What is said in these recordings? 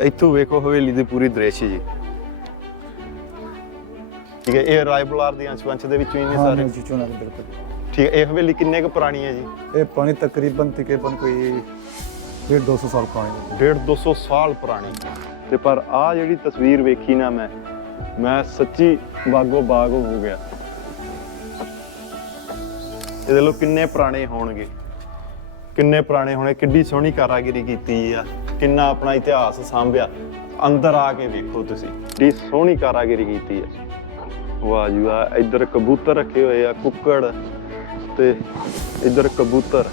ਇੱਥੋਂ ਵੇਖੋ ਹਵੇਲੀ ਦੀ ਪੂਰੀ ਦ੍ਰਿਸ਼ ਜੀ। ਠੀਕ ਹੈ ਇਹ ਰਾਇਬਲਾਰ ਦੀ ਅੰਸ਼ ਦੇ ਵਿੱਚੋਂ ਇੰਨੇ ਸਾਰੇ। ਜੀ ਚੋਣਾਂ ਬਿਲਕੁਲ। ਠੀਕ ਹੈ ਇਹ ਹਵੇਲੀ ਕਿੰਨੇ ਕੁ ਪੁਰਾਣੀ ਹੈ ਜੀ? ਇਹ ਪਾਣੀ ਤਕਰੀਬਨ ਤਕਰੀਬਨ ਕੋਈ 150 ਸਾਲ ਪੁਰਾਣੀ ਹੈ। 150 ਸਾਲ ਪੁਰਾਣੀ। ਤੇ ਪਰ ਆ ਜਿਹੜੀ ਤਸਵੀਰ ਵੇਖੀ ਨਾ ਮੈਂ ਮੈਂ ਸੱਚੀ ਬਾਗੋ ਬਾਗ ਹੋ ਗਿਆ। ਇਹਦੇ ਲੋ ਕਿੰਨੇ ਪੁਰਾਣੇ ਹੋਣਗੇ। ਕਿੰਨੇ ਪੁਰਾਣੇ ਹੋਣੇ ਕਿੱਡੀ ਸੋਹਣੀ ਕਾਰਾਗਿਰੀ ਕੀਤੀ ਆ। ਕਿੰਨਾ ਆਪਣਾ ਇਤਿਹਾਸ ਸਾਂਭਿਆ। ਅੰਦਰ ਆ ਕੇ ਵੇਖੋ ਤੁਸੀਂ। ਕਿੰਨੀ ਸੋਹਣੀ ਕਾਰਾਗਰੀ ਕੀਤੀ ਆ ਵਾਹ ਜੀ ਵਾਹ, ਇੱਧਰ ਕਬੂਤਰ ਰੱਖੇ ਹੋਏ ਆ, ਕੁੱਕੜ ਤੇ ਇੱਧਰ ਕਬੂਤਰ।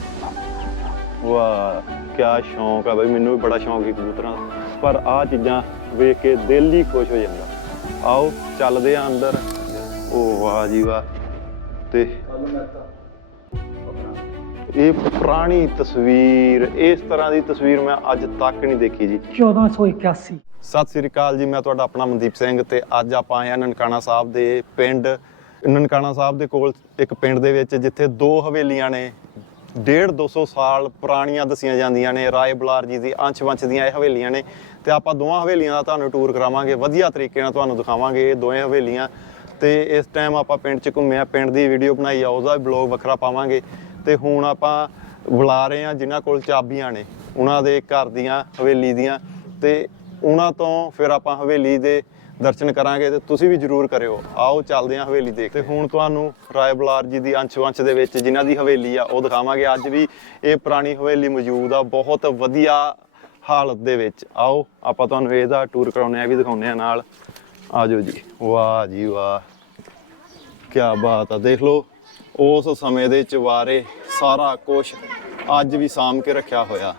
ਵਾਹ, ਕਿਆ ਸ਼ੌਂਕ ਆ ਬਈ, ਮੈਨੂੰ ਵੀ ਬੜਾ ਸ਼ੌਂਕ ਹੈ ਕਬੂਤਰਾਂ ਦਾ। ਪਰ ਆ ਚੀਜ਼ਾਂ ਵੇਖ ਕੇ ਦਿਲ ਹੀ ਖੁਸ਼ ਹੋ ਜਾਂਦਾ। ਆਓ, ਚੱਲਦੇ ਆ ਅੰਦਰ। ਉਹ ਵਾਹ ਜੀ ਵਾਹ। ਤੇ ਇਹ ਪੁਰਾਣੀ ਤਸਵੀਰ ਇਸ ਤਰ੍ਹਾਂ ਦੀ ਤਸਵੀਰ ਮੈਂ ਅੱਜ ਤੱਕ ਨਹੀਂ ਦੇਖੀ ਜੀ। 1481 ਸਤਿ ਸ੍ਰੀ ਅਕਾਲ ਜੀ ਮੈਂ ਤੁਹਾਡਾ ਆਪਣਾ ਮਨਦੀਪ ਸਿੰਘ ਤੇ ਅੱਜ ਆਪਾਂ ਆਏ ਆ ਨਨਕਾਣਾ ਸਾਹਿਬ ਦੇ ਪਿੰਡ। ਨਨਕਾਣਾ ਸਾਹਿਬ ਦੇ ਕੋਲ ਇੱਕ ਪਿੰਡ ਦੇ ਵਿੱਚ ਜਿੱਥੇ ਦੋ ਹਵੇਲੀਆਂ ਨੇ। 1.5 200 ਸਾਲ ਪੁਰਾਣੀਆਂ ਦਸੀਆਂ ਜਾਂਦੀਆਂ ਨੇ ਰਾਏ ਬਲਾਰ ਜੀ ਦੀ ਅੰਸ਼ ਵੰਸ਼ ਦੀਆਂ ਇਹ ਹਵੇਲੀਆਂ ਨੇ। ਤੇ ਆਪਾਂ ਦੋਵਾਂ ਹਵੇਲੀਆਂ ਦਾ ਤੁਹਾਨੂੰ ਟੂਰ ਕਰਾਵਾਂਗੇ ਵਧੀਆ ਤਰੀਕੇ ਨਾਲ ਤੁਹਾਨੂੰ ਦਿਖਾਵਾਂਗੇ ਇਹ ਦੋਵੇਂ ਹਵੇਲੀਆਂ। ਤੇ ਇਸ ਟਾਈਮ ਆਪਾਂ ਪਿੰਡ 'ਚ ਘੁੰਮੇ ਆ ਪਿੰਡ ਦੀ ਵੀਡੀਓ ਬਣਾਈ ਆ ਉਹਦਾ ਬਲੌਗ ਵੱਖਰਾ ਪਾਵਾਂਗੇ। ਤੇ ਹੁਣ ਆਪਾਂ ਬੁਲਾ ਰਹੇ ਆ ਜਿਨ੍ਹਾਂ ਕੋਲ ਚਾਬੀਆਂ ਨੇ, ਉਹਨਾਂ ਦੇ ਘਰ ਦੀਆਂ, ਹਵੇਲੀ ਦੀਆਂ ਤੇ ਉਹਨਾਂ ਤੋਂ ਫਿਰ ਆਪਾਂ ਹਵੇਲੀ ਦੇ ਦਰਸ਼ਨ ਕਰਾਂਗੇ ਤੇ ਤੁਸੀਂ ਵੀ ਜਰੂਰ ਕਰਿਓ। ਆਓ ਚੱਲਦੇ ਹਾਂ ਹਵੇਲੀ ਦੇਖ ਤੇ ਹੁਣ ਤੁਹਾਨੂੰ ਰਾਏ ਬਲਾਰ ਜੀ ਦੀ ਅੰਸ਼ ਵੰਸ਼ ਦੇ ਵਿੱਚ ਜਿਨ੍ਹਾਂ ਦੀ ਹਵੇਲੀ ਆ, ਉਹ ਦਿਖਾਵਾਂਗੇ। ਅੱਜ ਵੀ ਇਹ ਪੁਰਾਣੀ ਹਵੇਲੀ ਮੌਜੂਦ ਆ, ਬਹੁਤ ਵਧੀਆ ਹਾਲਤ ਦੇ ਵਿੱਚ। ਆਓ, ਆਪਾਂ ਤੁਹਾਨੂੰ ਇਹਦਾ ਟੂਰ ਕਰਾਉਨੇ ਆ ਵੀ ਦਿਖਾਉਨੇ ਆ ਨਾਲ। ਆਜੋ ਜੀ। ਵਾਹ ਜੀ ਵਾਹ। ਕੀ ਬਾਤ ਆ, ਦੇਖ ਲਓ। ਉਸ ਸਮੇਂ ਦੇ ਚਵਾਰੇ ਸਾਰਾ ਕੁਝ ਅੱਜ ਵੀ ਸਾਂਭ ਕੇ ਰੱਖਿਆ ਹੋਇਆ।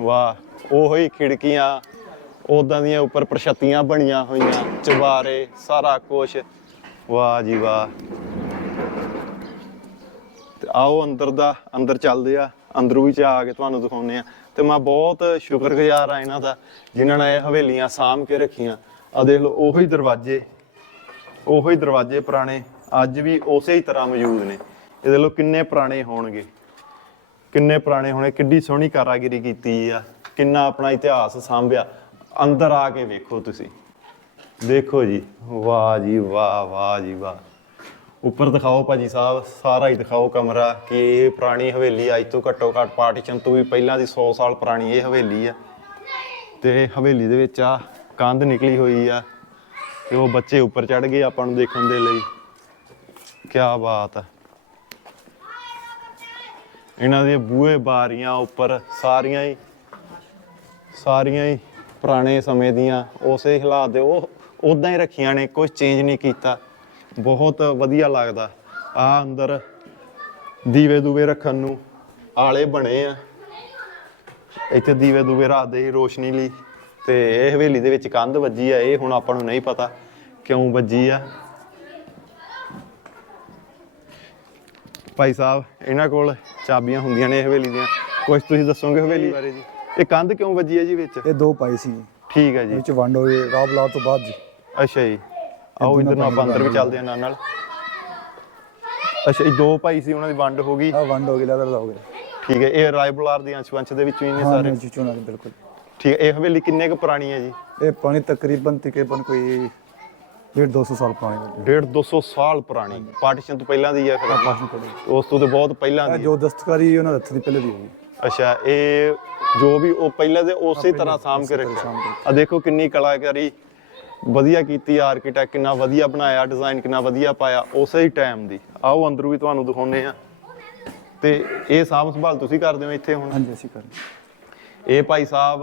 ਵਾਹ, ਉਹੋ ਹੀ ਖਿੜਕੀਆਂ ਉਦਾਂ ਦੀਆਂ ਉੱਪਰ ਪ੍ਰਛਤੀਆਂ ਬਣੀਆਂ ਹੋਈਆਂ ਚਵਾਰੇ ਸਾਰਾ ਕੁਝ ਵਾਹ ਜੀ ਵਾਹ। ਤੇ ਆਓ ਅੰਦਰ ਦਾ, ਅੰਦਰ ਚੱਲਦੇ ਆ, ਅੰਦਰੋਂ ਵੀ ਜਾ ਕੇ ਤੁਹਾਨੂੰ ਦਿਖਾਉਂਦੇ ਆ। ਤੇ ਮੈਂ ਬਹੁਤ ਸ਼ੁਕਰਗੁਜ਼ਾਰ ਆ ਇਹਨਾਂ ਦਾ, ਜਿਨ੍ਹਾਂ ਨੇ ਇਹ ਹਵੇਲੀਆਂ ਸਾਂਭ ਕੇ ਰੱਖੀਆਂ। ਆ ਦੇਖ ਲਓ, ਉਹੋ ਦਰਵਾਜ਼ੇ, ਉਹੋ ਹੀ ਦਰਵਾਜ਼ੇ ਪੁਰਾਣੇ, ਅੱਜ ਵੀ ਉਸੇ ਹੀ ਤਰ੍ਹਾਂ ਮੌਜੂਦ ਨੇ। ਇਹ ਦੇਖ ਲਓ, ਕਿੰਨੇ ਪੁਰਾਣੇ ਹੋਣਗੇ, ਕਿੰਨੇ ਪੁਰਾਣੇ ਹੋਣੇ, ਕਿੱਡੀ ਸੋਹਣੀ ਕਾਰਾਗਰੀ ਕੀਤੀ ਆ, ਕਿੰਨਾ ਆਪਣਾ ਇਤਿਹਾਸ ਸਾਂਭਿਆ। ਅੰਦਰ ਆ ਕੇ ਵੇਖੋ ਤੁਸੀਂ। ਦੇਖੋ ਜੀ, ਵਾਹ ਜੀ, ਵਾਹ ਵਾਹ ਜੀ, ਵਾਹ। ਉੱਪਰ ਦਿਖਾਓ ਭਾਜੀ ਸਾਹਿਬ ਸਾਰਾ ਹੀ ਦਿਖਾਓ ਕਮਰਾ, ਕਿ ਇਹ ਪੁਰਾਣੀ ਹਵੇਲੀ ਅੱਜ ਤੋਂ ਘੱਟੋ ਘੱਟ ਪਾਰਟੀਸ਼ਨ ਤੋਂ ਵੀ ਪਹਿਲਾਂ ਦੀ 100 ਸਾਲ ਪੁਰਾਣੀ ਇਹ ਹਵੇਲੀ ਆ। ਤੇ ਹਵੇਲੀ ਦੇ ਵਿੱਚ ਆ ਕੰਧ ਨਿਕਲੀ ਹੋਈ ਆ ਤੇ ਉਹ ਬੱਚੇ ਉੱਪਰ ਚੜ ਗਏ ਆਪਾਂ ਨੂੰ ਦੇਖਣ ਦੇ ਲਈ। ਕੀ ਬਾਤ ਆ। ਇਹਨਾਂ ਦੇ ਬੂਹੇ ਬਾਰੀਆਂ ਉੱਪਰ ਸਾਰੀਆਂ ਹੀ ਸਾਰੀਆਂ ਹੀ ਪੁਰਾਣੇ ਸਮੇਂ ਦੀਆਂ ਉਸੇ ਹਾਲਾਤ ਦੇ ਉਹ ਉਦਾਂ ਹੀ ਰੱਖੀਆਂ ਨੇ ਕੁਝ ਚੇਂਜ ਨਹੀਂ ਕੀਤਾ। ਬਹੁਤ ਵਧੀਆ ਲੱਗਦਾ। ਆ ਅੰਦਰ ਦੀਵੇ ਦੂਵੇ ਰੱਖਣ ਨੂੰ ਆਲੇ ਬਣੇ ਆ। ਇੱਥੇ ਦੀਵੇ ਦੂਵੇ ਰੱਖਦੇ ਸੀ ਰੋਸ਼ਨੀ ਲਈ। ਤੇ ਇਹ ਹਵੇਲੀ ਦੇ ਵਿੱਚ ਕੰਧ ਵੱਜੀ ਆ ਇਹ ਹੁਣ ਆਪਾਂ ਨੂੰ ਨਹੀਂ ਪਤਾ ਕਿਉਂ ਵੱਜੀ ਆ। ਭਾਈ ਸਾਹਿਬ ਇਹਨਾਂ ਕੋਲ ਚਾਬੀਆਂ ਹੁੰਦੀਆਂ ਨੇ ਇਹ ਹਵੇਲੀ ਦੀਆਂ। ਕੁਝ ਤੁਸੀਂ ਦੱਸੋਗੇ ਹਵੇਲੀ? ਬਾਰੇ ਜੀ। ਇਹ ਕੰਧ ਕਿਉਂ ਵੱਜੀ ਆ ਜੀ ਵਿੱਚ? ਇਹ ਦੋ ਪਾਈ ਸੀ ਠੀਕ ਆ ਜੀ। ਵਿੱਚ ਵੰਡ ਹੋਏ ਰਾਬ ਲਾ ਤੋਂ ਬਾਅਦ ਜੀ। ਅੱਛਾ ਜੀ। ਆਓ ਇਧਰ ਨੂੰ ਆਪਾਂ ਵੀ ਚੱਲਦੇ ਆ ਨਾਲ ਨਾਲ। ਅੱਛਾ ਇਹ ਦੋ ਭਾਈ ਸੀ ਉਹਨਾਂ ਦੀ ਵੰਡ ਹੋ ਗਈ। ਹਾਂ ਵੰਡ ਹੋ ਗਈ ਲਦਰ ਹੋ ਠੀਕ ਹੈ ਇਹ ਰਾਇਬਲਾਰ ਦੀ ਅੰਸ਼ ਦੇ ਵਿੱਚੋਂ ਹੀ ਨੇ ਸਾਰੇ? ਚੋਣਾਂ ਬਿਲਕੁਲ। ਠੀਕ ਇਹ ਹਵੇਲੀ ਕਿੰਨੇ ਕੁ ਪੁਰਾਣੀ ਹੈ ਜੀ? ਇਹ ਪਾਣੀ ਤਕਰੀਬਨ ਤਕਰੀਬਨ ਕੋਈ 150 ਸਾਲ ਪੁਰਾਣੀ 150 ਸਾਲ ਪੁਰਾਣੀ। ਪਾਰਟੀਸ਼ਨ ਤੋਂ ਪਹਿਲਾਂ ਦੀ ਹੈ ਫਿਰ ਉਸ ਤੋਂ ਤੇ ਬਹੁਤ ਪਹਿਲਾਂ ਦੀ ਜੋ ਦਸਤਕਾਰੀ ਉਹਨਾਂ ਦੇ ਪਹਿਲੇ ਦੀ ਹੋਈ ਅੱਛਾ ਇਹ ਜੋ ਵੀ ਉਹ ਪਹਿਲਾਂ ਦੇ ਉਸੇ ਤਰ੍ਹਾਂ ਸਾਂਭ ਕੇ ਰੱਖਿਆ। ਆ ਦੇਖੋ ਕਿੰਨੀ ਕਲਾਕਾਰੀ ਵਧੀਆ ਕੀਤੀ ਆਰਕੀਟੈਕਟ ਕਿੰਨਾ ਵਧੀਆ ਬਣਾਇਆ ਡਿਜ਼ਾਈਨ ਕਿੰਨਾ ਵਧੀਆ ਪਾਇਆ ਉਸੇ ਹੀ ਟਾਈਮ ਦੀ। ਆਓ ਅੰਦਰੋਂ ਵੀ ਤੁਹਾਨੂੰ ਦਿਖਾਉਂਦੇ ਆ ਤੇ ਇਹ ਸਾਂਭ ਸੰਭਾਲ ਤੁਸੀਂ ਕਰਦੇ ਹੋ ਇੱਥੇ ਹੁਣ? ਹਾਂਜੀ ਅਸੀਂ ਕਰ ਇਹ ਭਾਈ ਸਾਹਿਬ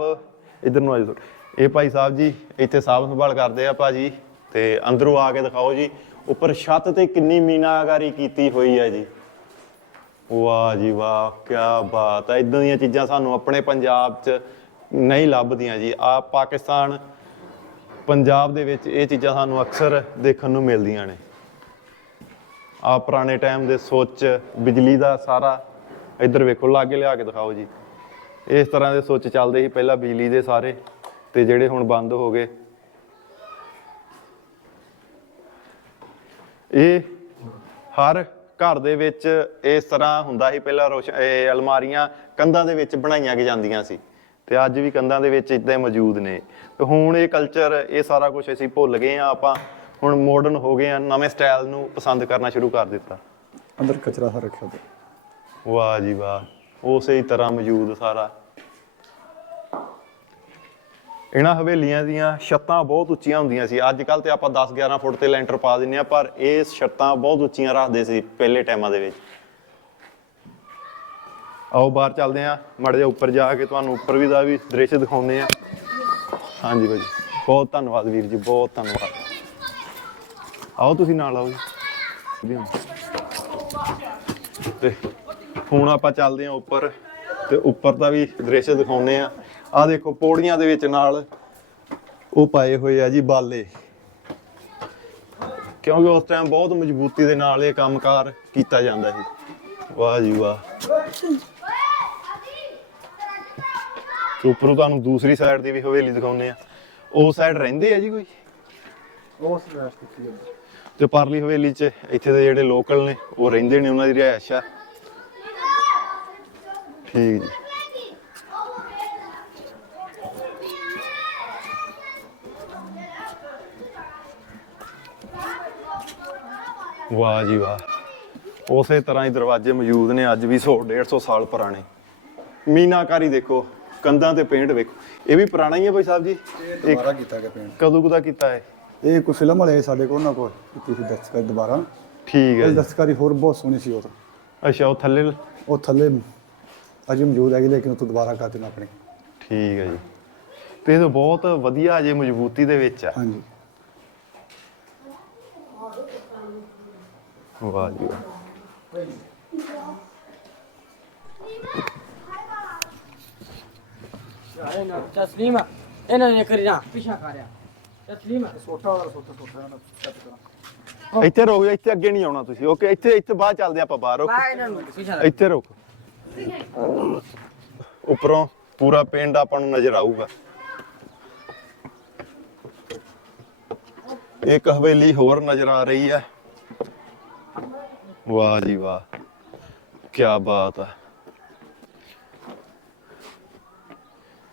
ਇਧਰ ਨੂੰ ਆਜੋ ਇਹ ਭਾਈ ਸਾਹਿਬ ਜੀ, ਇੱਥੇ ਸਾਂਭ ਸੰਭਾਲ ਕਰਦੇ ਆ ਭਾਜੀ, ਤੇ ਅੰਦਰੋਂ ਆ ਕੇ ਦਿਖਾਓ ਜੀ। ਉੱਪਰ ਛੱਤ ਤੇ ਕਿੰਨੀ ਮੀਨਾਕਾਰੀ ਕੀਤੀ ਹੋਈ ਹੈ ਜੀ। ਵਾਹ ਜੀ ਵਾਹ ਕੀ ਬਾਤ ਹੈ। ਇਦਾਂ ਦੀਆਂ ਚੀਜ਼ਾਂ ਸਾਨੂੰ ਆਪਣੇ ਪੰਜਾਬ 'ਚ ਨਹੀਂ ਲੱਭਦੀਆਂ ਜੀ। ਆ ਪਾਕਿਸਤਾਨ, ਪੰਜਾਬ ਦੇ ਵਿੱਚ ਇਹ ਚੀਜ਼ਾਂ ਸਾਨੂੰ ਅਕਸਰ ਦੇਖਣ ਨੂੰ ਮਿਲਦੀਆਂ ਨੇ। ਆ ਪੁਰਾਣੇ ਟਾਈਮ ਦੇ ਸੋਚ, ਬਿਜਲੀ ਦਾ ਸਾਰਾ ਇੱਧਰ ਵੇਖੋ, ਲਾਗੇ ਲਿਆ ਕੇ ਦਿਖਾਓ ਜੀ। ਇਸ ਤਰ੍ਹਾਂ ਦੇ ਸੁੱਚ ਚੱਲਦੇ ਸੀ ਪਹਿਲਾਂ ਬਿਜਲੀ ਦੇ ਸਾਰੇ ਤੇ ਜਿਹੜੇ ਹੁਣ ਬੰਦ ਹੋ ਗਏ। ਇਹ ਹਰ ਘਰ ਦੇ ਵਿੱਚ ਇਸ ਤਰ੍ਹਾਂ ਹੁੰਦਾ ਸੀ ਪਹਿਲਾਂ ਰੋਸ਼ ਇਹ ਅਲਮਾਰੀਆਂ ਕੰਧਾਂ ਦੇ ਵਿੱਚ ਬਣਾਈਆਂ ਗ ਜਾਂਦੀਆਂ ਸੀ ਤੇ ਅੱਜ ਵੀ ਕੰਧਾਂ ਦੇ ਵਿੱਚ ਇਦਾਂ ਮੌਜੂਦ ਨੇ। ਤੇ ਹੁਣ ਇਹ ਕਲਚਰ ਇਹ ਸਾਰਾ ਕੁਝ ਅਸੀਂ ਭੁੱਲ ਗਏ ਆ ਆਪਾਂ। ਹੁਣ ਮਾਡਰਨ ਹੋ ਗਏ ਆ ਨਵੇਂ ਸਟਾਈਲ ਨੂੰ ਪਸੰਦ ਕਰਨਾ ਸ਼ੁਰੂ ਕਰ ਦਿੱਤਾ। ਅੰਦਰ ਕਚਰਾ ਸਾ ਰੱਖਿਆ। ਤੇ ਵਾਹ ਜੀ ਵਾਹ। ਉਸੇ ਹੀ ਤਰ੍ਹਾਂ ਮੌਜੂਦ ਸਾਰਾ। ਇਹਨਾਂ ਹਵੇਲੀਆਂ ਦੀਆਂ ਛੱਤਾਂ ਬਹੁਤ ਉੱਚੀਆਂ ਹੁੰਦੀਆਂ ਸੀ। ਅੱਜ ਕੱਲ ਤੇ ਆਪਾਂ 10 11 ਫੁੱਟ ਤੇ ਲੈਂਟਰ ਪਾ ਦਿੰਨੇ ਆ ਪਰ ਇਹ ਛੱਤਾਂ ਬਹੁਤ ਉੱਚੀਆਂ ਰੱਖਦੇ ਸੀ ਪਹਿਲੇ ਟਾਈਮਾਂ ਦੇ ਵਿੱਚ। ਆਓ ਬਾਹਰ ਚੱਲਦੇ ਆ ਮੜ ਜਾ ਉੱਪਰ ਜਾ ਕੇ ਤੁਹਾਨੂੰ ਉੱਪਰ ਵੀ ਦਾ ਵੀ ਦ੍ਰਿਸ਼ ਦਿਖਾਉਂਦੇ ਆ ਹਾਂਜੀ ਭਾਜੀ, ਬਹੁਤ ਧੰਨਵਾਦ ਵੀਰ ਜੀ, ਬਹੁਤ ਧੰਨਵਾਦ। ਆਓ ਤੁਸੀਂ ਨਾਲ ਆਓ ਜੀ। ਤੇ ਹੁਣ ਆਪਾਂ ਚੱਲਦੇ ਹਾਂ ਉੱਪਰ ਤੇ ਉੱਪਰ ਦਾ ਵੀ ਦ੍ਰਿਸ਼ ਦਿਖਾਉਂਦੇ ਆ ਆ ਦੇਖੋ ਪੌੜੀਆਂ ਦੇ ਵਿੱਚ ਨਾਲ ਉਹ ਪਾਏ ਹੋਏ ਆ ਜੀ ਬਾਲੇ। ਕਿਉਂਕਿ ਉਸ ਟਾਈਮ ਬਹੁਤ ਮਜ਼ਬੂਤੀ ਦੇ ਨਾਲ ਇਹ ਕੰਮਕਾਰ ਕੀਤਾ ਜਾਂਦਾ ਸੀ। ਵਾਹ ਜੀ ਵਾਹ। ਤੇ ਉੱਪਰੋਂ ਤੁਹਾਨੂੰ ਦੂਸਰੀ ਸਾਈਡ ਦੀ ਵੀ ਹਵੇਲੀ ਦਿਖਾਉਂਦੇ ਆ ਉਹ ਸਾਈਡ ਰਹਿੰਦੇ ਆ ਜੀ ਕੋਈ? ਹੈ ਤੇ ਪਰਲੀ ਹਵੇਲੀ 'ਚ ਇੱਥੇ ਦੇ ਜਿਹੜੇ ਲੋਕਲ ਨੇ ਉਹ ਰਹਿੰਦੇ ਨੇ ਉਹਨਾਂ ਦੀ ਰਿਹਾਇਸ਼ ਆ। ਠੀਕ ਜੀ। ਵਾਹ ਜੀ ਵਾਹ। ਉਸੇ ਤਰ੍ਹਾਂ ਹੀ ਦਰਵਾਜ਼ੇ ਮੌਜੂਦ ਨੇ ਅੱਜ ਵੀ 100 150 ਸਾਲ ਪੁਰਾਣੇ। ਮੀਨਾਕਾਰੀ ਦੇਖੋ ਕੰਧਾਂ ਤੇ ਪੇਂਟ ਵੇਖੋ। ਇਹ ਵੀ ਪੁਰਾਣਾ ਹੀ ਹੈ ਭਾਈ ਸਾਹਿਬ ਜੀ? ਇਹ ਦੁਬਾਰਾ ਕੀਤਾ ਗਿਆ ਪੇਂਟ ਕਦੋਂ ਕੁ ਦਾ ਕੀਤਾ ਹੈ ਇਹ ਕੋਈ ਫਿਲਮ ਵਾਲੇ ਸਾਡੇ ਕੋਲ ਨਾ ਕੋਲ ਕੀਤੀ ਸੀ ਦਸਤਕਾਰੀ ਦੁਬਾਰਾ। ਠੀਕ ਹੈ। ਦਸਤਕਾਰੀ ਹੋਰ ਬਹੁਤ ਸੋਹਣੀ ਸੀ ਉਹ ਤਾਂ। ਅੱਛਾ ਉਹ ਥੱਲੇ ਉਹ ਥੱਲੇ ਅਜੇ ਮੌਜੂਦ ਹੈਗੀ ਲੇਕਿਨ ਉਹ ਤੋਂ ਦੁਬਾਰਾ ਕਰ ਦੇਣਾ ਆਪਣੇ। ਠੀਕ ਹੈ ਜੀ। ਤੇ ਇਹ ਤਾਂ ਬਹੁਤ ਵਧੀਆ ਜੇ ਮਜ਼ਬੂਤੀ ਦੇ ਵਿੱਚ ਆ। ਹਾਂਜੀ। ਵਾਹ ਜੀ ਵਾਹ। ਇਹਨਾਂ ਤਸਲੀਮਾ ਇਹਨਾਂ ਨੇ ਕਰੀਨਾ ਪਿਛਾ ਕਰਿਆ ਤਸਲੀਮਾ ਛੋਟਾ ਵਾਲਾ ਛੋਟਾ ਛੋਟਾ ਇੱਥੇ ਰੁਕ ਜਾ ਇੱਥੇ ਅੱਗੇ ਨਹੀਂ ਆਉਣਾ ਤੁਸੀਂ। ਓਕੇ ਇੱਥੇ ਇੱਥੇ ਬਾਹਰ ਚੱਲਦੇ ਆਪਾਂ ਬਾਹਰ ਓਕੇ। ਨੂੰ ਇੱਥੇ ਰੁਕ। ਉੱਪਰੋਂ ਪੂਰਾ ਪਿੰਡ ਆਪਾਂ ਨੂੰ ਨਜ਼ਰ ਆਊਗਾ। ਇੱਕ ਹਵੇਲੀ ਹੋਰ ਨਜ਼ਰ ਆ ਰਹੀ ਹੈ। ਵਾਹ ਜੀ ਵਾਹ ਕੀ ਬਾਤ ਹੈ।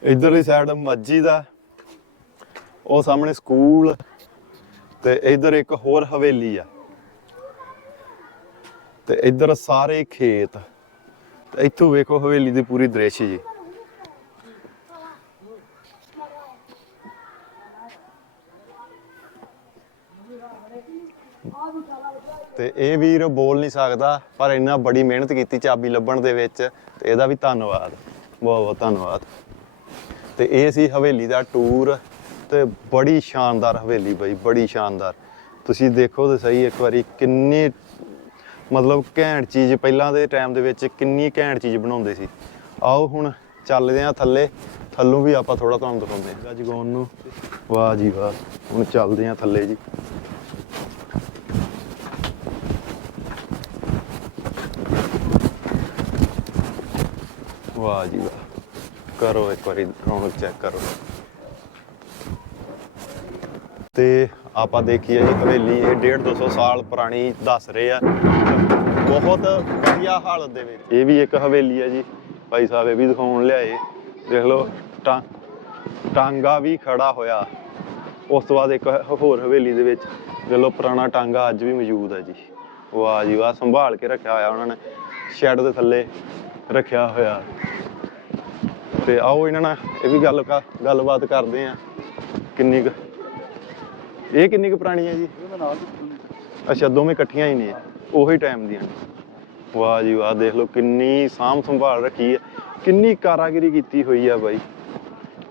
ਇਧਰਲੀ ਸਾਈਡ ਮਸਜਿਦ ਆ ਉਹ ਸਾਹਮਣੇ ਸਕੂਲ ਤੇ ਇਧਰ ਇੱਕ ਹੋਰ ਹਵੇਲੀ ਆ। ਤੇ ਇਧਰ ਸਾਰੇ ਖੇਤ। ਇੱਥੋਂ ਵੇਖੋ ਹਵੇਲੀ ਦੀ ਪੂਰੀ ਦ੍ਰਿਸ਼ ਜੀ। ਤੇ ਇਹ ਵੀਰ ਬੋਲ ਨਹੀਂ ਸਕਦਾ, ਪਰ ਇੰਨਾ ਬੜੀ ਮਿਹਨਤ ਕੀਤੀ ਚਾਬੀ ਲੱਭਣ ਦੇ ਵਿੱਚ, ਤੇ ਇਹਦਾ ਵੀ ਧੰਨਵਾਦ। ਬਹੁਤ ਬਹੁਤ ਧੰਨਵਾਦ। ਤੇ ਇਹ ਸੀ ਹਵੇਲੀ ਦਾ ਟੂਰ, ਤੇ ਬੜੀ ਸ਼ਾਨਦਾਰ ਹਵੇਲੀ ਬਈ, ਬੜੀ ਸ਼ਾਨਦਾਰ। ਤੁਸੀਂ ਦੇਖੋ ਤੇ ਸਹੀ ਇੱਕ ਵਾਰੀ ਕਿੰਨੀ ਮਤਲਬ ਘੈਂਟ ਚੀਜ਼ ਪਹਿਲਾਂ ਦੇ ਟਾਈਮ ਦੇ ਵਿੱਚ ਕਿੰਨੀ ਘੈਂਟ ਚੀਜ਼ ਬਣਾਉਂਦੇ ਸੀ। ਆਓ ਹੁਣ ਚੱਲਦੇ ਆ ਥੱਲੇ। ਥੱਲੋਂ ਵੀ ਆਪਾਂ ਥੋੜਾ ਤੁਹਾਨੂੰ ਦਿਖਾਉਂਦੇ ਹਾਂ। ਜਗਾਉਣ ਨੂੰ। ਵਾਹ ਜੀ ਵਾਹ। ਹੁਣ ਚੱਲਦੇ ਆ ਥੱਲੇ ਜੀ। ਵਾਹ ਜੀ ਵਾਹ। ਕਰੋ ਇੱਕ ਵਾਰੀ ਰੌਣਕ ਚੈੱਕ ਕਰੋ। ਤੇ ਆਪਾਂ ਦੇਖੀਏ ਜੀ ਹਵੇਲੀ। ਇਹ 1.5 200 ਸਾਲ ਪੁਰਾਣੀ ਦੱਸ ਰਹੇ ਆ। ਬਹੁਤ ਵਧੀਆ ਹਾਲਤ ਦੇ ਵਿੱਚ। ਇਹ ਵੀ ਇੱਕ ਹਵੇਲੀ ਹੈ ਜੀ। ਭਾਈ ਸਾਹਿਬ ਇਹ ਵੀ ਦਿਖਾਉਣ ਲਿਆਏ। ਦੇਖ ਲਓ ਟਾਂ ਟਾਂਗਾ ਵੀ ਖੜਾ ਹੋਇਆ। ਉਸ ਤੋਂ ਬਾਅਦ ਇੱਕ ਹੋਰ ਹਵੇਲੀ ਦੇ ਵਿੱਚ ਦੇਖ ਲਓ ਪੁਰਾਣਾ ਟਾਂਗਾ ਅੱਜ ਵੀ ਮੌਜੂਦ ਹੈ ਜੀ। ਵਾਹ ਜੀ ਵਾਹ ਸੰਭਾਲ ਕੇ ਰੱਖਿਆ ਹੋਇਆ ਉਹਨਾਂ ਨੇ। ਸ਼ੈੱਡ ਦੇ ਥੱਲੇ ਰੱਖਿਆ ਹੋਇਆ। ਤੇ ਆਓ ਇਹਨਾਂ ਨਾਲ ਇਹ ਵੀ ਗੱਲ ਕਰ ਗੱਲਬਾਤ ਕਰਦੇ ਆ ਕਿੰਨੀ ਕੁ ਇਹ ਕਿੰਨੀ ਕੁ ਪੁਰਾਣੀ ਹੈ ਜੀ? ਇਹਦੇ ਨਾਲ ਅੱਛਾ ਦੋਵੇਂ ਇਕੱਠੀਆਂ ਹੀ ਨੇ। ਉਹੀ ਟਾਈਮ ਦੀਆਂ। ਨੇ ਵਾਹ ਜੀ ਵਾਹ, ਦੇਖ ਲਓ ਕਿੰਨੀ ਸਾਂਭ ਸੰਭਾਲ ਰੱਖੀ ਹੈ। ਕਿੰਨੀ ਕਾਰਾਗਰੀ ਕੀਤੀ ਹੋਈ ਆ ਬਾਈ।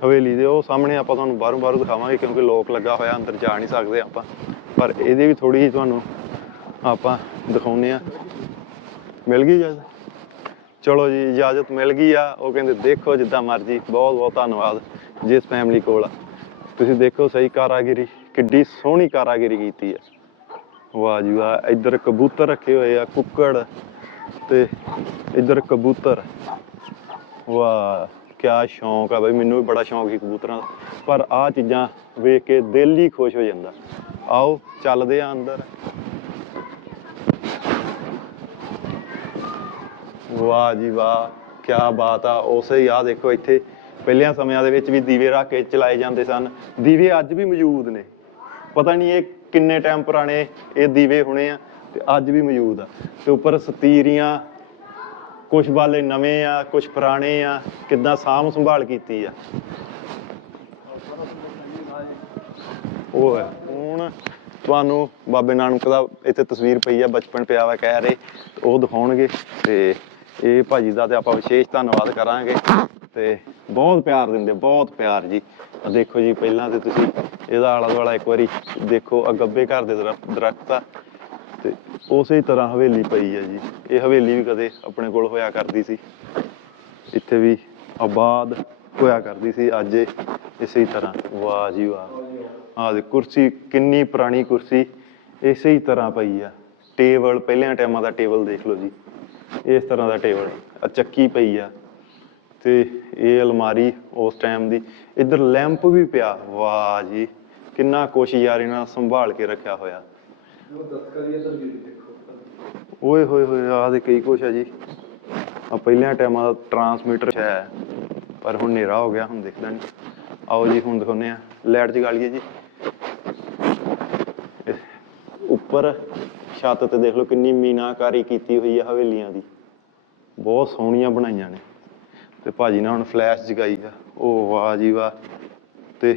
ਹਵੇਲੀ ਦੇ ਉਹ ਸਾਹਮਣੇ ਆਪਾਂ ਤੁਹਾਨੂੰ ਬਾਹਰੋਂ ਬਾਹਰੋਂ ਦਿਖਾਵਾਂਗੇ ਕਿਉਂਕਿ ਲੋਕ ਲੱਗਾ ਹੋਇਆ, ਅੰਦਰ ਜਾ ਨਹੀਂ ਸਕਦੇ ਆਪਾਂ। ਪਰ ਇਹਦੇ ਵੀ ਥੋੜੀ ਜਿਹੀ ਤੁਹਾਨੂੰ ਆਪਾਂ ਦਿਖਾਉਂਦੇ ਆ ਮਿਲ ਗਈ ਇਜਾਜ਼ਤ? ਚਲੋ ਜੀ, ਇਜਾਜ਼ਤ ਮਿਲ ਗਈ ਆ। ਉਹ ਕਹਿੰਦੇ, ਦੇਖੋ ਜਿੱਦਾਂ ਮਰਜ਼ੀ। ਬਹੁਤ ਬਹੁਤ ਧੰਨਵਾਦ ਜਿਸ ਫੈਮਿਲੀ ਕੋਲ ਆ। ਤੁਸੀਂ ਦੇਖੋ ਸਹੀ ਕਾਰਾਗਰੀ, ਕਿੱਡੀ ਸੋਹਣੀ ਕਾਰਾਗਰੀ ਕੀਤੀ ਹੈ। ਵਾਹ ਜੀ ਵਾਹ ਇੱਧਰ ਕਬੂਤਰ ਰੱਖੇ ਹੋਏ ਆ, ਕੁੱਕੜ ਤੇ ਇੱਧਰ ਕਬੂਤਰ। ਵਾਹ, ਕਿਆ ਸ਼ੌਂਕ ਆ ਬਈ, ਮੈਨੂੰ ਵੀ ਬੜਾ ਸ਼ੌਂਕ ਸੀ ਕਬੂਤਰਾਂ ਦਾ। ਪਰ ਆਹ ਚੀਜ਼ਾਂ ਵੇਖ ਕੇ ਦਿਲ ਹੀ ਖੁਸ਼ ਹੋ ਜਾਂਦਾ। ਆਓ, ਚੱਲਦੇ ਆ ਅੰਦਰ। ਵਾਹ ਜੀ ਵਾਹ, ਕਿਆ ਬਾਤ ਆ। ਉਸੇ ਹੀ ਆ ਦੇਖੋ, ਇੱਥੇ ਪਹਿਲਿਆਂ ਸਮਿਆਂ ਦੇ ਵਿੱਚ ਵੀ ਦੀਵੇ ਰੱਖ ਕੇ ਚਲਾਏ ਜਾਂਦੇ ਸਨ। ਦੀਵੇ ਅੱਜ ਵੀ ਮੌਜੂਦ ਨੇ। ਪਤਾ ਨਹੀਂ ਇਹ ਕਿੰਨੇ ਟਾਈਮ ਪੁਰਾਣੇ ਇਹ ਦੀਵੇ ਹੋਣੇ ਆ ਤੇ ਅੱਜ ਵੀ ਮੌਜੂਦ ਆ। ਤੇ ਉੱਪਰ ਸਤੀਰੀਆਂ ਕੁਝ ਬਾਲੇ ਨਵੇਂ ਆ ਕੁਝ ਪੁਰਾਣੇ ਆ, ਕਿੱਦਾਂ ਸਾਂਭ ਸੰਭਾਲ ਕੀਤੀ ਆ। ਉਹ ਹੈ। ਹੁਣ ਤੁਹਾਨੂੰ ਬਾਬੇ ਨਾਨਕ ਦਾ ਇੱਥੇ ਤਸਵੀਰ ਪਈ ਆ, ਬਚਪਨ ਪਿਆ ਵਾ ਕਹਿ ਰਹੇ ਉਹ ਦਿਖਾਉਣਗੇ, ਤੇ ਇਹ ਭਾਜੀ ਦਾ ਤੇ ਆਪਾਂ ਵਿਸ਼ੇਸ਼ ਧੰਨਵਾਦ ਕਰਾਂਗੇ। ਤੇ ਬਹੁਤ ਪਿਆਰ ਦਿੰਦੇ ਬਹੁਤ ਪਿਆਰ ਜੀ। ਆਹ ਦੇਖੋ ਜੀ, ਪਹਿਲਾਂ ਤੇ ਤੁਸੀਂ ਇਹਦਾ ਆਲਾ ਦੁਆਲਾ ਇੱਕ ਵਾਰੀ ਦੇਖੋ ਆ ਗੱਬੇ ਘਰ ਦੇ ਦਰਖਤ ਦਰਖਤ ਆ। ਤੇ ਉਸੇ ਤਰ੍ਹਾਂ ਹਵੇਲੀ ਪਈ ਆ ਜੀ। ਇਹ ਹਵੇਲੀ ਵੀ ਕਦੇ ਆਪਣੇ ਕੋਲ ਹੋਇਆ ਕਰਦੀ ਸੀ। ਇੱਥੇ ਵੀ ਆਬਾਦ ਹੋਇਆ ਕਰਦੀ ਸੀ। ਅੱਜ ਇਹ ਇਸੇ ਤਰ੍ਹਾਂ, ਵਾਹ ਜੀ ਵਾਹ। ਆਹ ਦੇ ਕੁਰਸੀ ਕਿੰਨੀ ਪੁਰਾਣੀ ਕੁਰਸੀ, ਇਸੇ ਹੀ ਤਰ੍ਹਾਂ ਪਈ ਆ। ਟੇਬਲ, ਪਹਿਲਿਆਂ ਟਾਈਮਾਂ ਦਾ ਟੇਬਲ ਦੇਖ ਲਓ ਜੀ। ਇਸ ਤਰ੍ਹਾਂ ਦਾ ਟੇਬਲ ਆ ਚੱਕੀ ਪਈ ਆ। ਤੇ ਇਹ ਅਲਮਾਰੀ ਉਸ ਟਾਈਮ ਦੀ ਇੱਧਰ ਲੈਂਪ ਵੀ ਪਿਆ। ਵਾਹ ਜੀ ਕਿੰਨਾ ਕੁਛ ਯਾਰ ਇਹਨਾਂ ਸੰਭਾਲ ਕੇ ਰੱਖਿਆ ਹੋਇਆ। ਓਏ ਹੋਏ ਹੋਏ ਆ ਦੇ ਕਈ ਕੁਛ ਆ ਜੀ। ਆ ਪਹਿਲਿਆਂ ਟਾਈਮਾਂ ਦਾ ਟਰਾਂਸਮੀਟਰ ਹੈ ਪਰ ਹੁਣ ਹਨੇਰਾ ਹੋ ਗਿਆ ਹੁਣ ਦਿਖਦਾ ਨਹੀਂ ਆਓ ਜੀ ਹੁਣ ਦਿਖਾਉਂਦੇ ਆ ਲਾਈਟ ਜਗਾ ਲਈਏ ਜੀ। ਉੱਪਰ ਛੱਤ ਤੇ ਦੇਖ ਲਓ ਕਿੰਨੀ ਮੀਨਾਕਾਰੀ ਕੀਤੀ ਹੋਈ ਹੈ ਹਵੇਲੀਆਂ ਦੀ। ਬਹੁਤ ਸੋਹਣੀਆਂ ਬਣਾਈਆਂ ਨੇ। ਤੇ ਭਾਜੀ ਨੇ ਹੁਣ ਫਲੈਸ਼ ਜਗਾਈ ਆ। ਉਹ ਵਾਹ ਜੀ ਵਾਹ। ਤੇ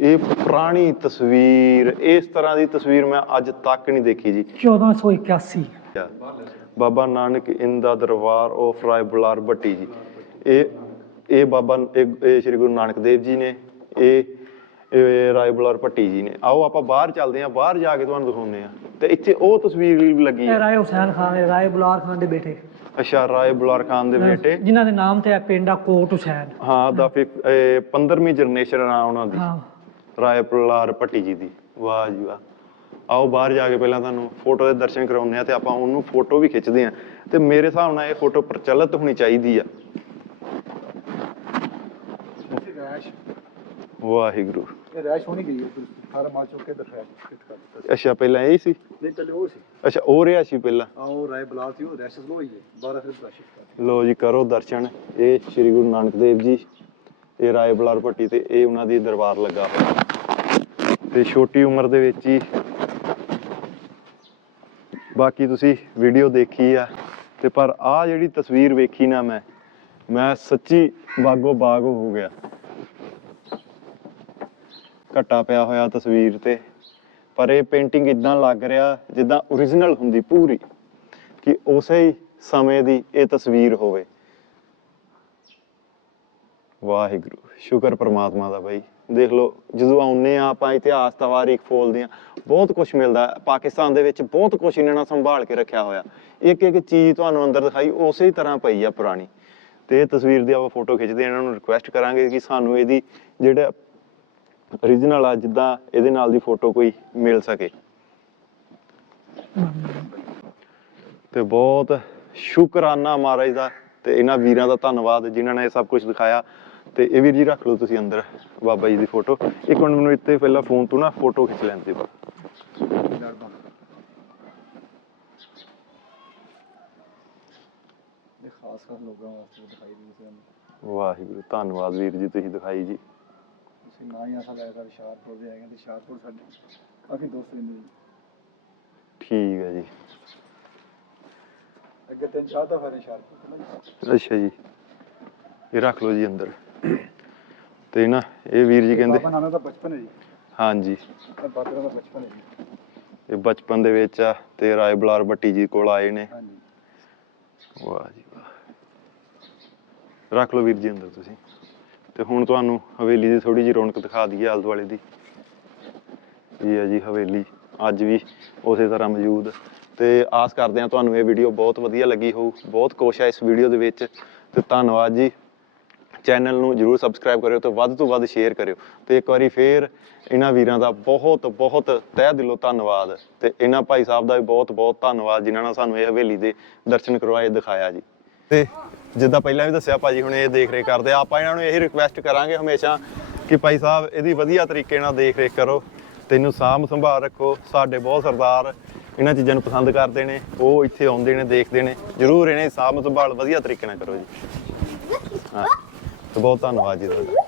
ਇਹ ਪੁਰਾਣੀ ਤਸਵੀਰ ਇਸ ਤਰ੍ਹਾਂ ਦੀ ਤਸਵੀਰ ਮੈਂ ਅੱਜ ਤੱਕ ਨਹੀਂ ਦੇਖੀ ਜੀ। 1481 Baba Nanak in the darbar of Rai Bular Bhatti ji. ਇਹ ਇਹ ਬਾਬਾ ਇਹ ਸ਼੍ਰੀ ਗੁਰੂ ਨਾਨਕ ਦੇਵ ਜੀ ਨੇ ਇਹ ਇਹ ਰਾਏ ਬੁਲਾਰ ਭੱਟੀ ਜੀ ਨੇ। ਆਓ ਆਪਾਂ ਬਾਹਰ ਚੱਲਦੇ ਹਾਂ ਬਾਹਰ ਜਾ ਕੇ ਤੁਹਾਨੂੰ ਦਿਖਾਉਂਦੇ ਆ ਤੇ ਇੱਥੇ ਉਹ ਤਸਵੀਰ ਵੀ ਲੱਗੀ ਹੈ। ਰਾਏ ਹੁਸੈਨ ਖਾਨ ਦੇ ਰਾਏ ਬੁਲਾਰ ਖਾਨ ਦੇ ਬੇਟੇ। ਅੱਛਾ ਰਾਏ ਬੁਲਾਰ ਖਾਨ ਦੇ ਬੇਟੇ। ਜਿਨ੍ਹਾਂ ਦੇ ਨਾਮ ਤੇ ਹੈ ਪਿੰਡ ਆ ਕੋਟ ਹੁਸੈਨ। ਹਾਂ ਦਾ 15ਵੀਂ ਜਨਰੇਸ਼ਨ ਆ ਉਹਨਾਂ ਦੀ। ਹਾਂ। ਰਾਏ ਬੁਲਾਰ ਭੱਟੀ ਜੀ ਦੀ। ਵਾਹ ਜੀ ਵਾਹ। ਆਓ ਬਾਹਰ ਜਾ ਕੇ ਪਹਿਲਾਂ ਤੁਹਾਨੂੰ ਫੋਟੋ ਦੇ ਦਰਸ਼ਨ ਕਰਾਉਂਦੇ ਆ ਤੇ ਆਪਾਂ ਉਹਨੂੰ ਫੋਟੋ ਵੀ ਖਿੱਚਦੇ ਆ ਤੇ ਮੇਰੇ ਹਿਸਾਬ ਨਾਲ ਇਹ ਫੋਟੋ ਪ੍ਰਚਲਿਤ ਹੋਣੀ ਚਾਹੀਦੀ ਆ। ਵਾਹਿਗੁਰੂ। ਇਹ ਰੈਸ਼ ਹੋਣੀ ਗਈ ਹੈ ਸਾਰਾ ਮਾਲ ਚੁੱਕ ਕੇ ਦਿਖਾਇਆ ਫਿੱਟ ਕਰ ਦਿੱਤਾ ਅੱਛਾ ਪਹਿਲਾਂ ਇਹ ਸੀ? ਨਹੀਂ ਪਹਿਲੇ ਉਹ ਸੀ। ਅੱਛਾ ਉਹ ਰਿਹਾ ਸੀ ਪਹਿਲਾਂ? ਆ ਉਹ ਰਾਏ ਬਲਾਲ ਸੀ ਉਹ ਰੈਸ਼ਸ ਲੋ ਹੀ ਹੈ 12 ਫਿਰ ਕਰ ਲੋ ਜੀ ਕਰੋ ਦਰਸ਼ਨ। ਇਹ ਸ੍ਰੀ ਗੁਰੂ ਨਾਨਕ ਦੇਵ ਜੀ ਇਹ ਰਾਏ ਬਲਾਰ ਭੱਟੀ ਤੇ ਇਹ ਉਹਨਾਂ ਦੀ ਦਰਬਾਰ ਲੱਗਾ ਹੋਇਆ। ਤੇ ਛੋਟੀ ਉਮਰ ਦੇ ਵਿੱਚ ਹੀ ਬਾਕੀ ਤੁਸੀਂ ਵੀਡੀਓ ਦੇਖੀ ਆ। ਤੇ ਪਰ ਆ ਜਿਹੜੀ ਤਸਵੀਰ ਵੇਖੀ ਨਾ ਮੈਂ ਮੈਂ ਸੱਚੀ ਬਾਗੋ ਬਾਗ ਹੋ ਗਿਆ। ਘਟਾ ਪਿਆ ਹੋਇਆ ਤਸਵੀਰ ਤੇ। ਪਰ ਇਹ ਪੇਂਟਿੰਗ ਇਦਾਂ ਲੱਗ ਰਿਹਾ ਜਿੱਦਾਂ origignal ਹੁੰਦੀ ਪੂਰੀ, ਕਿ ਉਸੇ ਹੀ ਸਮੇਂ ਦੀ ਇਹ ਤਸਵੀਰ ਹੋਵੇ। ਵਾਹਿਗੁਰੂ, ਸ਼ੁਕਰ ਪ੍ਰਮਾਤਮਾ ਦਾ ਬਾਈ। ਦੇਖ ਲਓ, ਜਦੋਂ ਆਉਨੇ ਆ ਆਪਾਂ ਇਤਿਹਾਸ ਦਾ ਤਵਾਰੀਖ ਫੋਲਦੇ ਆ ਬਹੁਤ ਕੁਝ ਮਿਲਦਾ। ਪਾਕਿਸਤਾਨ ਦੇ ਵਿੱਚ ਬਹੁਤ ਕੁਝ ਇਹਨਾਂ ਨਾਲ ਸੰਭਾਲ ਕੇ ਰੱਖਿਆ ਹੋਇਆ। ਇੱਕ ਇੱਕ ਚੀਜ਼ ਤੁਹਾਨੂੰ ਅੰਦਰ ਦਿਖਾਈ, ਉਸੇ ਤਰ੍ਹਾਂ ਪਈ ਆ ਪੁਰਾਣੀ। ਤੇ ਇਹ ਤਸਵੀਰ ਦੀ ਆਪਾਂ ਫੋਟੋ ਖਿੱਚਦੇ ਆ ਇਹਨਾਂ ਨੂੰ ਰਿਕੁਐਸਟ ਕਰਾਂਗੇ ਕਿ ਸਾਨੂੰ ਇਹਦੀ ਜਿਹੜਾ origignal ਆ ਜਿੱਦਾਂ ਇਹਦੇ ਨਾਲ ਦੀ ਫੋਟੋ ਕੋਈ ਮਿਲ ਸਕੇ। ਤੇ ਬਹੁਤ ਸ਼ੁਕਰਾਨਾ ਮਹਾਰਾਜ ਦਾ ਤੇ ਇਹਨਾਂ ਵੀਰਾਂ ਦਾ ਧੰਨਵਾਦ ਜਿਨ੍ਹਾਂ ਨੇ ਇਹ ਸਭ ਕੁਝ ਦਿਖਾਇਆ। ਤੇ ਇਹ ਵੀਰ ਜੀ ਰੱਖ ਲਓ ਤੁਸੀਂ ਅੰਦਰ ਬਾਬਾ ਜੀ ਦੀ ਫੋਟੋ ਇੱਕ ਮਿੰਟ ਮੈਨੂੰ ਇੱਥੇ ਪਹਿਲਾਂ ਫੋਨ ਤੋਂ ਨਾ ਫੋਟੋ ਖਿੱਚ ਲੈਣ ਦਿਓ। ਇਹ ਖਾਸ ਕਰ ਲੋਕਾਂ ਵਾਸਤੇ ਦਿਖਾਈ ਦੇ ਸੀ ਵਾਹਿਗੁਰੂ ਧੰਨਵਾਦ ਵੀਰ ਜੀ ਤੁਸੀਂ ਦਿਖਾਈ ਜੀ। ਤੁਸੀਂ ਨਾ ਹੀ ਲਾਇਆ ਕਰ ਹੁਸ਼ਿਆਰਪੁਰ ਦੇ ਹੈਗੇ ਤੇ ਹੁਸ਼ਿਆਰਪੁਰ ਸਾਡੇ ਕਾਫੀ ਦੋਸਤ ਰਹਿੰਦੇ ਜੀ ਠੀਕ ਹੈ ਜੀ। ਅੱਗੇ ਤਿੰਨ ਚਾਰ ਤਾਂ ਫਿਰ ਹੁਸ਼ਿਆਰਪੁਰ ਤੋਂ। ਅੱਛਾ ਜੀ। ਇਹ ਰੱਖ ਲਓ ਜੀ ਅੰਦਰ। ਤੇ ਨਾ ਇਹ ਵੀਰ ਜੀ ਕਹਿੰਦੇ ਬਾਬਾ ਦਾ ਬਚਪਨ ਹੈ ਜੀ। ਹਾਂਜੀ। ਇਹ ਬਾਬਾ ਦਾ ਬਚਪਨ ਹੈ ਜੀ। ਇਹ ਬਚਪਨ ਦੇ ਵਿੱਚ ਆ ਤੇ ਰਾਏ ਬਲਾਰ ਭੱਟੀ ਜੀ ਕੋਲ ਆਏ ਨੇ। ਹਾਂਜੀ। ਵਾਹ ਜੀ ਵਾਹ। ਰੱਖ ਲਓ ਵੀਰ ਜੀ ਅੰਦਰ ਤੁਸੀਂ। ਤੇ ਹੁਣ ਤੁਹਾਨੂੰ ਹਵੇਲੀ ਦੀ ਥੋੜੀ ਜਿਹੀ ਰੌਣਕ ਦਿਖਾ ਦਈਏ ਆਲੇ ਦੁਆਲੇ ਦੀ। ਇਹ ਹੈ ਜੀ ਹਵੇਲੀ। ਅੱਜ ਵੀ ਉਸੇ ਤਰ੍ਹਾਂ ਮੌਜੂਦ। ਤੇ ਆਸ ਕਰਦੇ ਹਾਂ ਤੁਹਾਨੂੰ ਇਹ ਵੀਡੀਓ ਬਹੁਤ ਵਧੀਆ ਲੱਗੀ ਹੋਊ। ਬਹੁਤ ਕੁਛ ਹੈ ਇਸ ਵੀਡੀਓ ਦੇ ਵਿੱਚ। ਤੇ ਧੰਨਵਾਦ ਜੀ। ਚੈਨਲ ਨੂੰ ਜਰੂਰ ਸਬਸਕ੍ਰਾਈਬ ਕਰਿਓ ਤੇ ਵੱਧ ਤੋਂ ਵੱਧ ਸ਼ੇਅਰ ਕਰਿਓ। ਤੇ ਇੱਕ ਵਾਰੀ ਫੇਰ ਇਹਨਾਂ ਵੀਰਾਂ ਦਾ ਬਹੁਤ ਬਹੁਤ ਤਹਿ ਦਿਲੋਂ ਧੰਨਵਾਦ। ਤੇ ਇਹਨਾਂ ਭਾਈ ਸਾਹਿਬ ਦਾ ਵੀ ਬਹੁਤ ਬਹੁਤ ਧੰਨਵਾਦ ਜਿਨ੍ਹਾਂ ਨੇ ਸਾਨੂੰ ਇਹ ਹਵੇਲੀ ਦੇ ਦਰਸ਼ਨ ਕਰਵਾਏ, ਦਿਖਾਇਆ ਜੀ। ਤੇ ਜਿੱਦਾਂ ਪਹਿਲਾਂ ਵੀ ਦੱਸਿਆ ਭਾਜੀ ਹੁਣ ਇਹ ਦੇਖ ਰੇਖ ਕਰਦੇ ਆਪਾਂ ਇਹਨਾਂ ਨੂੰ ਇਹੀ ਰਿਕੁਐਸਟ ਕਰਾਂਗੇ ਹਮੇਸ਼ਾ ਕਿ ਭਾਈ ਸਾਹਿਬ ਇਹਦੀ ਵਧੀਆ ਤਰੀਕੇ ਨਾਲ ਦੇਖ ਰੇਖ ਕਰੋ, ਤੈਨੂੰ ਸਾਂਭ ਸੰਭਾਲ ਰੱਖੋ, ਸਾਡੇ ਬਹੁਤ ਸਰਦਾਰ ਇਹਨਾਂ ਚੀਜ਼ਾਂ ਨੂੰ ਪਸੰਦ ਕਰਦੇ ਨੇ, ਉਹ ਇੱਥੇ ਆਉਂਦੇ ਨੇ, ਦੇਖਦੇ ਨੇ, ਜਰੂਰ ਇਹਨੇ ਸਾਂਭ ਸੰਭਾਲ ਵਧੀਆ ਤਰੀਕੇ ਨਾਲ ਕਰੋ ਜੀ। ਹਾਂ ਬਹੁਤ ਧੰਨਵਾਦ ਜੀ ਤੁਹਾਡਾ।